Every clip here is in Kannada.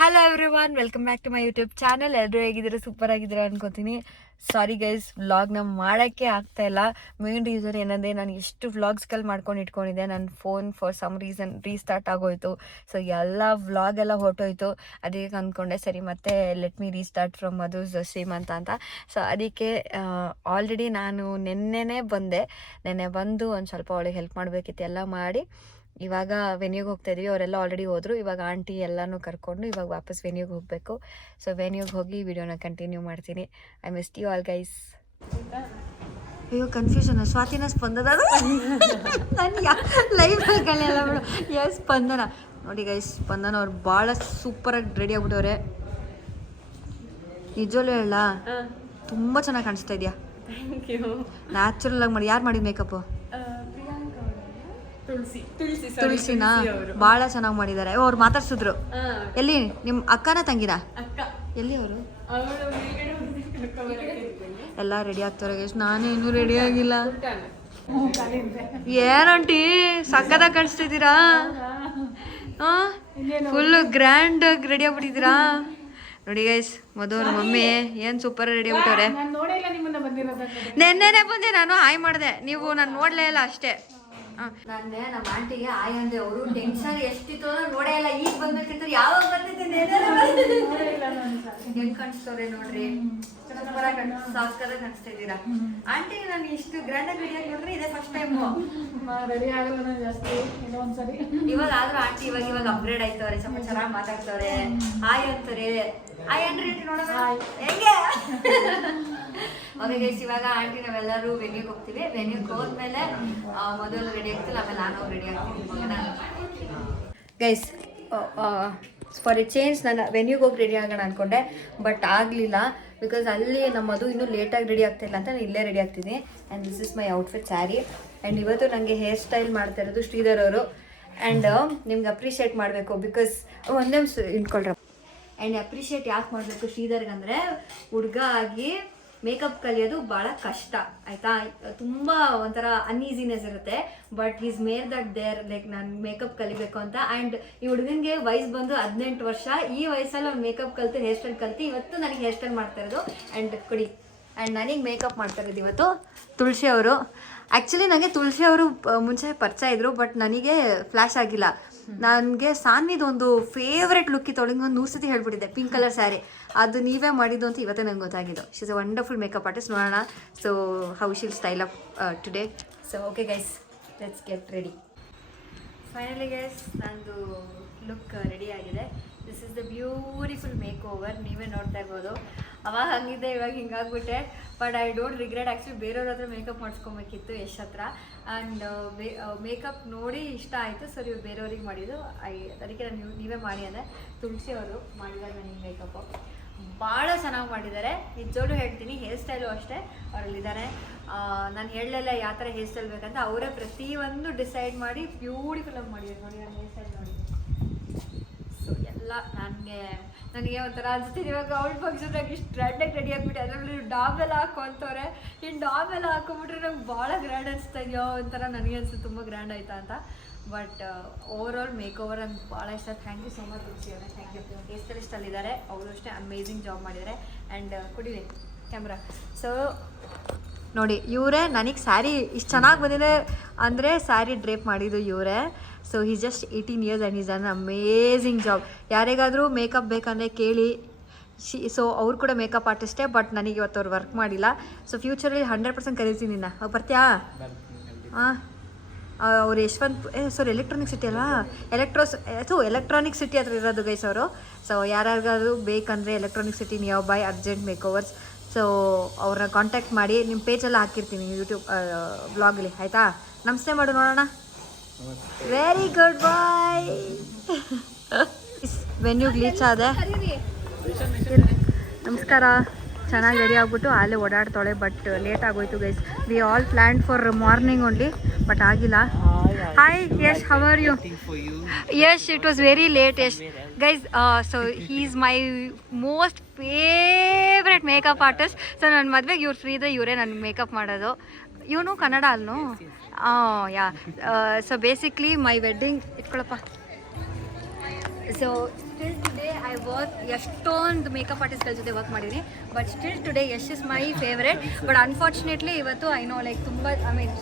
Hello everyone, welcome back to my YouTube channel. ಎಲ್ಲರೂ ಹೇಗಿದ್ದೀರಾ? ಸೂಪರ್ ಆಗಿದ್ದೀರಾ ಅನ್ಕೋತೀನಿ. ಸಾರಿ ಗೈಸ್, ವ್ಲಾಗ್ನ ಮಾಡೋಕ್ಕೆ ಆಗ್ತಾ ಇಲ್ಲ. ಮೇನ್ ರೀಸನ್ ಏನಂದರೆ ನಾನು ಎಷ್ಟು ವ್ಲಾಗ್ಸ್ಗಳು ಮಾಡ್ಕೊಂಡು ಇಟ್ಕೊಂಡಿದ್ದೆ. ನನ್ನ phone for some reason restart ಆಗೋಯ್ತು. ಸೊ ಎಲ್ಲ ವ್ಲಾಗ್ ಎಲ್ಲ ಹೊರಟೋಯ್ತು. ಅದಕ್ಕೆ ಅಂದ್ಕೊಂಡೆ ಸರಿ ಮತ್ತೆ ಲೆಟ್ ಮೀ ರೀಸ್ಟಾರ್ಟ್ ಫ್ರಮ್ ಮಧುಸ್ ಶ್ರೀಮಂತ ಅಂತ. ಸೊ ಅದಕ್ಕೆ ಆಲ್ರೆಡಿ ನಾನು ನೆನ್ನೆ ಬಂದು ಒಂದು ಸ್ವಲ್ಪ ಅವಳಿಗೆ ಹೆಲ್ಪ್ ಮಾಡಬೇಕಿತ್ತು. ಎಲ್ಲ ಮಾಡಿ ಇವಾಗ ವೆನ್ಯೂಗೆ ಹೋಗ್ತಾ ಇದೀವಿ. ಅವರೆಲ್ಲ ಆಲ್ರೆಡಿ ಹೋದ್ರು. ಇವಾಗ ಆಂಟಿ ಎಲ್ಲನೂ ಕರ್ಕೊಂಡು ಇವಾಗ ವಾಪಸ್ ವೆನ್ಯೂಗೆ ಹೋಗಬೇಕು. ಸೊ ವೆನ್ಯೂಗೆ ಹೋಗಿ ವಿಡಿಯೋನ ಕಂಟಿನ್ಯೂ ಮಾಡ್ತೀನಿ. I miss you all guys. ಅಯ್ಯೋ ಕನ್ಫ್ಯೂಷನ್. ಸ್ವಾತಿನ ಸ್ಪಂದನ ನಾನು ಲೈಫಲ್ಲಿ ಬಿಡು. ಎಸ್ ಸ್ಪಂದನ ನೋಡಿ ಗೈಸ್, ಸ್ಪಂದನ ಅವ್ರು ಭಾಳ ಸೂಪರಾಗಿ ರೆಡಿ ಆಗ್ಬಿಟ್ಟವ್ರೆ. ನಿಜವಲ್ಲೂ ಹೇಳ, ತುಂಬ ಚೆನ್ನಾಗಿ ಕಾಣಿಸ್ತಾ ಇದೆಯಾ. ನ್ಯಾಚುರಲ್ ಆಗಿ ಮಾಡಿ. ಯಾರು ಮಾಡಿದ ಮೇಕಪ್ಪು? ತುಳಸಿನಾ? ಭಾಳ ಚೆನ್ನಾಗಿ ಮಾಡಿದ್ದಾರೆ. ಅವ್ರು ಮಾತಾಡ್ಸಿದ್ರು. ಎಲ್ಲಿ ನಿಮ್ಮ ಅಕ್ಕನ ತಂಗಿನ? ಎಲ್ಲಿ ಅವರು? ಎಲ್ಲ ರೆಡಿ ಆಗ್ತಾರೆ ಗೈಸ್. ನಾನೇ ಇನ್ನೂ ರೆಡಿ ಆಗಿಲ್ಲ. ಏನಂಟಿ ಸಕ್ಕತ್ತಾಗಿ ಕಾಣಿಸ್ತಿದ್ದೀರಾ? ಫುಲ್ ಗ್ರ್ಯಾಂಡ್ ಆಗಿ ರೆಡಿ ಆಗ್ಬಿಟ್ಟಿದ್ದೀರಾ ನೋಡಿ ಗೈಸ್. ಮಧು ಮಮ್ಮಿ ಏನು ಸೂಪರ್ ರೆಡಿ ಆಗ್ಬಿಟ್ಟವ್ರೆ. ನೆನ್ನೆನೆ ಬಂದೆ ನಾನು, ಹಾಯ್ ಮಾಡಿದೆ. ನೀವು ನಾನು ನೋಡ್ಲೇ ಇಲ್ಲ ಅಷ್ಟೇ. ನಾನೇ ನಮ್ಮ ಆಂಟಿಗೆ ಆಯ್ ಅಂದೆ. ಅವರು ಟೆನ್ಷನ್ ಎಷ್ಟಿತ್ತು ನೋಡೇ ಇಲ್ಲ. ಈಗ ಬಂದ್ಬೇಕಿತ್ತು. ಯಾವಾಗ ಬಂದಿದ್ದೆ ಹೆಂಗ್ ಕಾಣಿಸ್ತವ್ರೆ ನೋಡ್ರಿ. ಸಾಸ್ಕದ ಕಾಣಿಸ್ತಾ ಇದ್ದೀರಾ ಆಂಟಿ. ನಾನು ಇಷ್ಟು ಗ್ರ್ಯಾಂಡ್ ಆಗಿ ರೆಡಿ ನೋಡ್ರಿ, ಇದೇ ಫಸ್ಟ್ ಟೈಮ್ ರೆಡಿ ಆಗಲ್ಲ ಜಾಸ್ತಿ. ಇವಾಗ ಆದ್ರೂ ಆಂಟಿ ಇವಾಗ ಅಪ್ಗ್ರೇಡ್ ಆಯ್ತವ್ರೆ. ಸ್ವಲ್ಪ ಚೆನ್ನಾಗಿ ಮಾತಾಡ್ತವ್ರೆ. ಆಯ್ ಅಂತಾರೆ. ಆಯ್ ಅನ್ರಿ ನೋಡೋಣ ಹೆಂಗೆ. ಓಕೆ ಗೈಸ್, ಇವಾಗ ಆಂಟಿ ನಾವೆಲ್ಲರೂ ವೆನ್ಯೂಗೆ ಹೋಗ್ತೀವಿ. ವೆನ್ಯೂಗೆ ಹೋದ್ಮೇಲೆ ಮೊದಲು ರೆಡಿ ಆಗ್ತಿಲ್ಲ, ಆಮೇಲೆ ನಾನು ರೆಡಿ ಆಗ್ತೀನಿ ಗೈಸ್. ಫಾರ್ ಎ ಚೇಂಜ್ ನಾನು ವೆನ್ಯೂಗೆ ಹೋಗಿ ರೆಡಿ ಆಗೋಣ ಅಂದ್ಕೊಂಡೆ, ಬಟ್ ಆಗಲಿಲ್ಲ. ಬಿಕಾಸ್ ಅಲ್ಲಿ ನಮ್ಮದು ಇನ್ನೂ ಲೇಟಾಗಿ ರೆಡಿ ಆಗ್ತಾಯಿಲ್ಲ ಅಂತ ನಾನು ಇಲ್ಲೇ ರೆಡಿ ಆಗ್ತೀನಿ. And this is my outfit sari. And ಇವತ್ತು ನನಗೆ ಹೇರ್ ಸ್ಟೈಲ್ ಮಾಡ್ತಾ ಇರೋದು ಶ್ರೀಧರ್ ಅವರು. ಆ್ಯಂಡ್ ನಿಮ್ಗೆ ಅಪ್ರಿಷಿಯೇಟ್ ಮಾಡಬೇಕು. ಬಿಕಾಸ್ ಒಂದೇ ಇಟ್ಕೊಳ್ರ. ಆ್ಯಂಡ್ ಅಪ್ರಿಷಿಯೇಟ್ ಯಾಕೆ ಮಾಡಬೇಕು ಶ್ರೀಧರ್ಗೆ ಅಂದರೆ, ಹುಡುಗ ಆಗಿ ಮೇಕಪ್ ಕಲಿಯೋದು ಭಾಳ ಕಷ್ಟ ಆಯಿತಾ. ತುಂಬ ಒಂಥರ ಅನ್ಈಸಿನೆಸ್ ಇರುತ್ತೆ. ಬಟ್ ಈಸ್ ಮೇರ್ ದಟ್ ದೇರ್ ಲೈಕ್ ನಾನು ಮೇಕಪ್ ಕಲಿಬೇಕು ಅಂತ. ಆ್ಯಂಡ್ ಈ ಹುಡುಗನಿಗೆ ವಯಸ್ಸು ಬಂದು 18 ವರ್ಷ. ಈ ವಯಸ್ಸಲ್ಲಿ ಅವ್ನು ಮೇಕಪ್ ಕಲಿತು ಹೇರ್ ಸ್ಟೈಲ್ ಕಲಿತು ಇವತ್ತು ನನಗೆ ಹೇರ್ ಸ್ಟೈಲ್ ಮಾಡ್ತಾ ಇರೋದು. ಆ್ಯಂಡ್ ಕೊಡಿ. ಆ್ಯಂಡ್ ನನಗೆ ಮೇಕಪ್ ಮಾಡ್ತಾ ಇರೋದು ಇವತ್ತು ತುಳಸಿ ಅವರು. ಆ್ಯಕ್ಚುಲಿ ನನಗೆ ತುಳಸಿ ಅವರು ಮುಂಚೆ ಪರಿಚಯ ಇದ್ದರು, ಬಟ್ ನನಗೆ ಫ್ಲ್ಯಾಶ್ ಆಗಿಲ್ಲ. ನನಗೆ ಸಾನ್ವಿದೊಂದು ಫೇವ್ರೆಟ್ ಲುಕ್ ಇತ್ತು. ಅವಳಿಗೆ ಒಂದು 100 ಸತಿ ಹೇಳ್ಬಿಟ್ಟಿದ್ದೆ, ಪಿಂಕ್ ಕಲರ್ ಸ್ಯಾರಿ. ಅದು ನೀವೇ ಮಾಡಿದ್ದು ಅಂತ ಇವತ್ತೇ ನಂಗೆ ಗೊತ್ತಾಗಿದ್ದು. She is a wonderful makeup artist. ನೋಡೋಣ so how she'll style up today. So okay guys, let's get ready. Finally guys, ನಂದು ಲುಕ್ ರೆಡಿ ಆಗಿದೆ. This is the beautiful makeover. ನೀವೇ ನೋಡ್ತಾ ಇರ್ಬೋದು. ಅವಾಗ ಹಂಗಿದ್ದೆ, ಇವಾಗ ಹಿಂಗಾಗ್ಬಿಟ್ಟೆ. But I don't regret. Actually ಬೇರೆಯವ್ರ ಹತ್ರ ಮೇಕಪ್ ಮಾಡಿಸ್ಕೊಬೇಕಿತ್ತು ಯಶ್ ಹತ್ರ. ಆ್ಯಂಡ್ ಮೇಕಪ್ ನೋಡಿ ಇಷ್ಟ ಆಯಿತು. ಸೊ ನೀವು ಬೇರೆಯವ್ರಿಗೆ ಮಾಡಿದ್ದು ಅದಕ್ಕೆ ನಾನು ನೀವೇ ಮಾಡಿ ಅಂದರೆ ತುಳಸಿ ಅವರು ಮಾಡಿದ್ದಾರೆ ನನಗೆ ಮೇಕಪ್ಪು. ಭಾಳ ಚೆನ್ನಾಗಿ ಮಾಡಿದ್ದಾರೆ. ನಿಜವಾಗ್ಲೂ ಹೇಳ್ತೀನಿ. ಹೇರ್ ಸ್ಟೈಲು ಅಷ್ಟೇ ಅವರಲ್ಲಿದ್ದಾರೆ. ನಾನು ಹೇಳಲಿಲ್ಲ ಯಾವ ಥರ ಹೇರ್ ಸ್ಟೈಲ್ ಬೇಕಂತ. ಅವರೇ ಪ್ರತಿಯೊಂದು ಡಿಸೈಡ್ ಮಾಡಿ ಬ್ಯೂಟಿಫುಲ್ಲಾಗಿ ಮಾಡಿದ್ದಾರೆ. ನೋಡಿ ನಾನು ಹೇರ್ ಸ್ಟೈಲ್ ನೋಡಿ. ಸೊ ಎಲ್ಲ ನನಗೆ ಒಂಥರ ಅನ್ಸುತ್ತೆ ಇವಾಗ ಅವಳ ಫಂಕ್ಷನ್ನಾಗ ಇಷ್ಟು ಗ್ರ್ಯಾಂಡಾಗಿ ರೆಡಿ ಆಗಿಬಿಟ್ಟೆ. ಅದರಲ್ಲಿ ಡಾಬೆಲ್ಲ ಹಾಕೋಂತವ್ರೆ. ಇನ್ನು ಡಾಬೆಲ್ಲ ಹಾಕೊಂಬಿಟ್ರೆ ನಂಗೆ ಭಾಳ ಗ್ರ್ಯಾಂಡ್ ಅನಿಸ್ತಾ ಇದೆಯೋ ಒಂಥರ ನನಗೆ ಅನ್ಸುತ್ತೆ ತುಂಬ ಗ್ರ್ಯಾಂಡ್ ಆಯ್ತಾ ಅಂತ. But overall makeover ನಂಗೆ ಭಾಳ ಇಷ್ಟ. Thank you so much Tulasi ಅವರೇ. Thank you. ಹೇರ್ ಸ್ಟೈಲಿಸ್ಟಲ್ಲಿದ್ದಾರೆ ಅವರು ಅಷ್ಟೇ ಅಮೇಝಿಂಗ್ ಜಾಬ್ ಮಾಡಿದ್ದಾರೆ. ಆ್ಯಂಡ್ ಕುಡಿದೆ ಕ್ಯಾಮ್ರಾ. ಸೊ ನೋಡಿ, ಇವರೇ ನನಗೆ ಸ್ಯಾರಿ ಇಷ್ಟು ಚೆನ್ನಾಗಿ ಬಂದಿದೆ ಅಂದರೆ ಸ್ಯಾರಿ ಡ್ರೇಪ್ ಮಾಡಿದ್ದು ಇವರೇ. So is just 18 years and is an amazing job. ಯಾರಿಗಾದರೂ ಮೇಕಪ್ ಬೇಕಂದರೆ ಕೇಳಿ. ಸೊ ಅವ್ರು ಕೂಡ ಮೇಕಪ್ ಆರ್ಟಿಸ್ಟೇ. ಬಟ್ ನನಗೆ ಇವತ್ತು ಅವ್ರು ವರ್ಕ್ ಮಾಡಿಲ್ಲ. ಸೊ ಫ್ಯೂಚರಲ್ಲಿ 100% ಕರೀತೀನಿ ನಿನ್ನ. ಬರ್ತೀಯಾ? ಹಾಂ, ಅವ್ರು ಯಶವಂತ್ ಸಾರಿ ಎಲೆಕ್ಟ್ರಾನಿಕ್ ಸಿಟಿ ಅಲ್ಲ, ಎಲೆಕ್ಟ್ರಾನಿಕ್ ಸಿಟಿ ಹತ್ರ ಇರೋದು ಗೈಸ್ ಅವರು. ಸೊ ಯಾರಿಗಾದ್ರೂ ಬೇಕಂದರೆ electronic city near by urgent make overs. So ಅವ್ರನ್ನ ಕಾಂಟ್ಯಾಕ್ಟ್ ಮಾಡಿ. ನಿಮ್ಮ ಪೇಜೆಲ್ಲ ಹಾಕಿರ್ತೀನಿ ಯೂಟ್ಯೂಬ್ ವ್ಲಾಗಲ್ಲಿ, ಆಯಿತಾ? ನಮಸ್ತೆ ಮಾಡು ನೋಡೋಣ. Very good boy. Venue glitch ಆದೆ. ನಮಸ್ಕಾರ. ಚೆನ್ನಾಗಿ ರೆಡಿ ಆಗಿಬಿಟ್ಟು ಅಲ್ಲೇ ಓಡಾಡ್ತಾಳೆ. ಬಟ್ ಲೇಟ್ ಆಗೋಯ್ತು guys. We all planned for morning only, but ಆಗಿಲ್ಲ. Hi Yash, how are you? Yash, it was very late Yash guys. So he is my most favourite makeup artist. So ನನ್ನ ಮದುವೆಗೆ ಇವ್ರು ಫ್ರೀ ಇದ್ದರೆ ಇವರೇ ನನಗೆ ಮೇಕಪ್ ಮಾಡೋದು. ಇವನು ಕನ್ನಡ ಅಲ್ನು? Yeah. So basically my wedding ಇಟ್ಕೊಳಪ್ಪ. So till today I was ಎಷ್ಟೊಂದು ಮೇಕಪ್ ಆರ್ಟಿಸ್ಟ್ಗಳ ಜೊತೆ ವರ್ಕ್ ಮಾಡಿದ್ದೀನಿ, but still today Yash is my favourite. But unfortunately ಇವತ್ತು ಐ ನೋ ಲೈಕ್ ತುಂಬ I mean